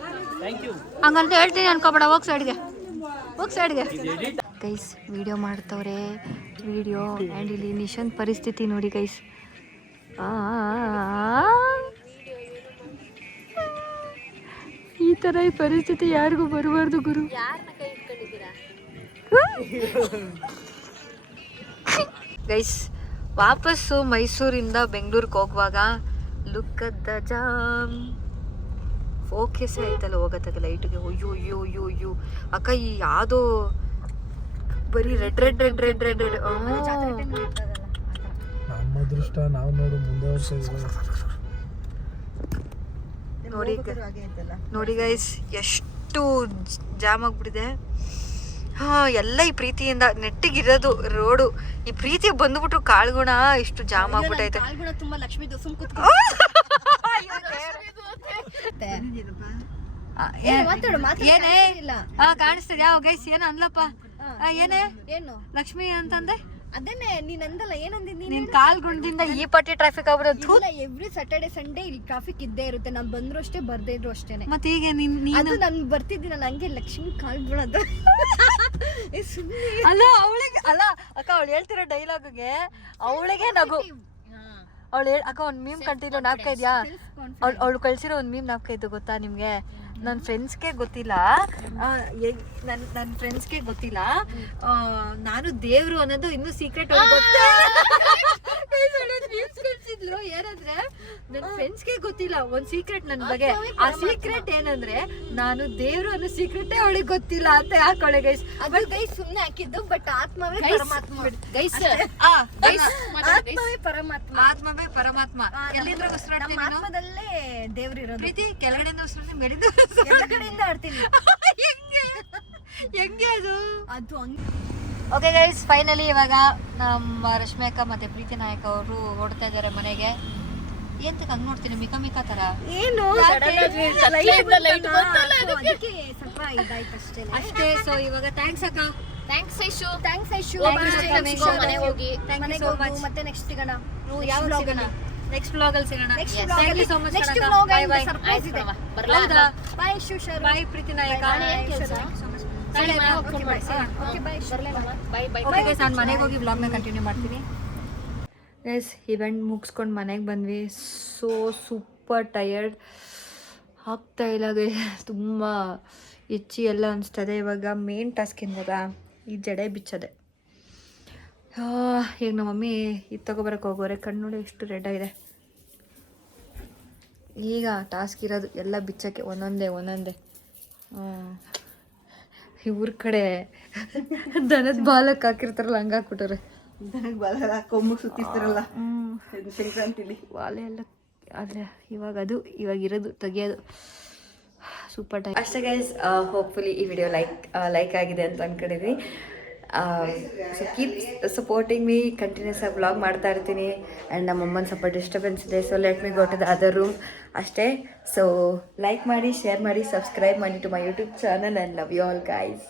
ಹಂಗಂತ ಹೇಳ್ತೀನಿ ಅನ್ಕೋಬೇಡ. ಹೋಗಿ ಸೈಡ್ಗೆ ಗೈಸ್. ವಿಡಿಯೋ ಮಾಡ್ತವ್ರೆ ವಿಡಿಯೋ. ಆ್ಯಂಡ್ ಇಲ್ಲಿ ನಿಶಾಂತ್ ಪರಿಸ್ಥಿತಿ ನೋಡಿ ಗೈಸ್. ಈ ಥರ ಈ ಪರಿಸ್ಥಿತಿ ಯಾರಿಗೂ ಬರಬಾರ್ದು ಗುರು. ಗೈಸ್ ವಾಪಸ್ಸು ಮೈಸೂರಿಂದ ಬೆಂಗಳೂರಿಗೆ ಹೋಗುವಾಗ look at the jam. Focus ಆಯ್ತಲ್ಲ ಹೋಗತ್ತಾಗ ಲೈಟ್ಗೆ. ಅಯ್ಯೋ ಅಕ್ಕ, ಈ ಯಾವುದೋ ಬರೀ ರೆಡ್. ನಮ್ಮ ಅದೃಷ್ಟ ನಾವು ನೋಡು ಮುಂದೆ ನೋಡಿ ಗೈಸ್ ಎಷ್ಟು ಜಾಮ್ ಆಗ್ಬಿಟ್ಟಿದೆ. ಎಲ್ಲ ಈ ಪ್ರೀತಿಯಿಂದ ನೆಟ್ಟಿಗಿರೋದು ರೋಡು. ಈ ಪ್ರೀತಿ ಬಂದ್ಬಿಟ್ರು ಕಾಳ್ಗುಣ ಇಷ್ಟು ಜಾಮ್ ಆಗ್ಬಿಟ್ಟೈತೆ. ತುಂಬಾ ಲಕ್ಷ್ಮಿ ಏನೇ ಕಾಣಿಸ್ತದೆ ಯಾವ ಗೈಸ್? ಏನ ಅನ್ಲಪ್ಪ? ಏನೇ ಲಕ್ಷ್ಮಿ ಅಂತಂದೆ? ಅದೇನೆ ನೀನ್ ಅಂದಲ್ಲ ಏನಂದಿದ್ದೀನಿ ನಿನ್ ಕಾಲ್ ಗುಣದಿಂದ ಈ ಪಟ್ಟಿ ಟ್ರಾಫಿಕ್ ಆಗ್ಬಿಡೋದು. ಇಲ್ಲ ಎವ್ರಿ ಸ್ಯಾಟರ್ಡೆ ಸಂಡೇ ಇಲ್ಲಿ ಟ್ರಾಫಿಕ್ ಇದ್ದೇ ಇರುತ್ತೆ. ನಾನ್ ಬಂದ್ರು ಅಷ್ಟೇ ಬರ್ದೇ ಇದ್ರು ಅಷ್ಟೇನೆ. ಮತ್ತೆ ಈಗ ಅದು ನಾನು ಬರ್ತಿದ್ದೀನಲ್ಲ ಹಂಗೆ ಲಕ್ಷ್ಮಿ ಕಾಲ್ ಬೀಳೋದು. ಅಲ್ಲ ಅವಳಿಗೆ ಅಲ್ಲ ಅಕ್ಕ ಅವಳು ಹೇಳ್ತಿರೋ ಡೈಲಾಗ್ಗೆ ಅವಳಿಗೆ ನಗು. ಅವಳು ಅಕ್ಕ ಒಂದು ಮೀಮ್ ಕಂಟಿನ್ಯೂ ನಾಪ್ಕ ಇದೆಯಾ? ಅವಳು ಕಳ್ಸಿರೋ ಒಂದು ಮೀಮ್ ನಾಪ್ಕ ಇದ್ದು ಗೊತ್ತಾ ನಿಮ್ಗೆ? ನನ್ನ ಫ್ರೆಂಡ್ಸ್ಗೆ ಗೊತ್ತಿಲ್ಲ, ನನ್ನ ಫ್ರೆಂಡ್ಸ್ಗೆ ಗೊತ್ತಿಲ್ಲ, ನಾನು ದೇವ್ರು ಅನ್ನೋದು ಇನ್ನೂ ಸೀಕ್ರೆಟ್ ಕಳ್ಸಿದ್ಲು. ಏನಂದ್ರೆ ನನ್ನ ಫ್ರೆಂಡ್ಸ್ಗೆ ಗೊತ್ತಿಲ್ಲ ಒಂದ್ ಸೀಕ್ರೆಟ್ ನನ್ ಬಗ್ಗೆ. ಆ ಸೀಕ್ರೆಟ್ ಏನಂದ್ರೆ ನಾನು ದೇವ್ರು ಅನ್ನೋ ಸೀಕ್ರೆಟೇ ಅವಳಿಗೆ ಗೊತ್ತಿಲ್ಲ ಅಂತ ಹಾಕೊಳ್ಳೆ ಗೈಸ್. ಗೈಸ್ ಸುಮ್ನೆ ಹಾಕಿದ್ದು, ಬಟ್ ಆತ್ಮವೇ ಪರಮಾತ್ಮ. ಆತ್ಮವೇ ಪರಮಾತ್ಮ. ಆತ್ಮವೇ ಪರಮಾತ್ಮ. ಎಲ್ಲಿಂದ ಉಸಿರಾಡ್ತೀನಿ? ಆತ್ಮದಲ್ಲೇ ದೇವ್ರಿರೋದು. ಪ್ರೀತಿ ಕೆಳಗಡೆಯಿಂದ ಉಸಿರಾಡ್ತೀನಿ, ಮೇಲಿಂದ ಕಡೆಯಿಂದ ಆಡ್ತೀನಿ. ಹೆಂಗೆ ಅದು ಹಂಗೆ. ಓಕೆ ಗೈಸ್, ಫೈನಲಿ ಇವಾಗ ನಮ್ಮ ರಶ್ಮಿ ಅಕ್ಕ ಮತ್ತೆ ಪ್ರೀತಿ ನಾಯಕ್ ಅವರು ಹೊಡ್ತಾ ಇದ್ದಾರೆ ಮನೆಗೆ. ಏನ್ ಹಂಗ್ ನೋಡ್ತೀನಿ ಮಿಕಾ ತರ ಏನು ಅಷ್ಟೇ. ಸೊ ಇವಾಗ ಥ್ಯಾಂಕ್ಸ್ ಅಕ್ಕ. ಥ್ಯಾಂಕ್ಸ್ ಐಶು. ಥ್ಯಾಂಕ್ಸ್ ಐಶು. ಮನೆಗೆ ಹೋಗಿ ಥ್ಯಾಂಕ್ ಯು ಸೋ ಮಚ್. ಮತ್ತೆ ನೆಕ್ಸ್ಟ್ ಸಿಗೋಣ. ಯಾವಾಗ ಸಿಗೋಣ? ನೆಕ್ಸ್ಟ್ ವ್ಲಾಗ್ ಅಲ್ಲಿ ಸಿಗೋಣ. Thank you so much. Next vlog bye bye. Surprise ಇದೆ. ಹೌದಾ? ಬೈ ಶುಶರ್. Bye Preethi Nayak. Okay bye. Okay bye ಶರ್ಲೇನಾ. Bye bye. ಓಕೆ ಗೈಸ್, ನಾನು ಮನೆಗೆ ಹೋಗಿ ವ್ಲಾಗ್ನ ಕಂಟಿನ್ಯೂ ಮಾಡ್ತೀನಿ. ಗೈಸ್, ಇವೆಂಟ್ ಮುಗಿಸ್ಕೊಂಡು ಮನೆಗೆ ಬಂದ್ವಿ. ಸೂಪರ್ ಟಯರ್ಡ್ ಆಗ್ತಾ ಇಲ್ಲ ಗೈಸ್, ತುಂಬ ಹೆಚ್ಚಿ ಎಲ್ಲ ಅನಿಸ್ತದೆ. ಇವಾಗ ಮೇನ್ ಟಾಸ್ಕ್ ಏನು ಗೊತ್ತಾ? ಈ ಜಡೆ ಬಿಚ್ಚದೆ. ಈಗ ನಮ್ಮ ಮಮ್ಮಿ ಇದು ತೊಗೊಬರಕ್ಕೆ ಹೋಗೋರೆ. ಕಣ್ಣು ನೋಡಿ ಎಷ್ಟು ರೆಡ್ ಆಗಿದೆ. ಈಗ ಟಾಸ್ಕ್ ಇರೋದು ಎಲ್ಲ ಬಿಚ್ಚಕ್ಕೆ ಒಂದೊಂದೇ. ಇವ್ರ ಕಡೆ ದನದ ಬಾಲಕ್ಕೆ ಹಾಕಿರ್ತಾರಲ್ಲ ಹಂಗೆ ಹಾಕ್ಬಿಟ್ರೆ. ಕೊಂಬು ಸುತ್ತಿರ್ತಾರಲ್ಲ ಸಂಕ್ರಾಂತಿಲಿ ವಾಲೆ ಎಲ್ಲ. ಆದರೆ ಇವಾಗ ಇರೋದು ತೆಗಿಯೋದು ಸೂಪರ್ ಟೈಮ್ ಅಷ್ಟೇ ಗೈಸ್. ಹೋಪ್ಫುಲಿ ಈ ವಿಡಿಯೋ ಲೈಕ್ ಆಗಿದೆ ಅಂತ ಅಂದ್ಕೊಂಡಿದ್ದೀನಿ. So keep supporting me. Continuous ಆಗಿ ವ್ಲಾಗ್ ಮಾಡ್ತಾ ಇರ್ತೀನಿ. ಆ್ಯಂಡ್ ನಮ್ಮಮ್ಮನ ಸ್ವಲ್ಪ ಡಿಸ್ಟರ್ಬೆನ್ಸ್ ಇದೆ. So let me go to the other room ಅಷ್ಟೇ. ಸೊ ಲೈಕ್ ಮಾಡಿ, ಶೇರ್ ಮಾಡಿ, ಸಬ್ಸ್ಕ್ರೈಬ್ ಮಾಡಿ to my YouTube channel. And love you all guys.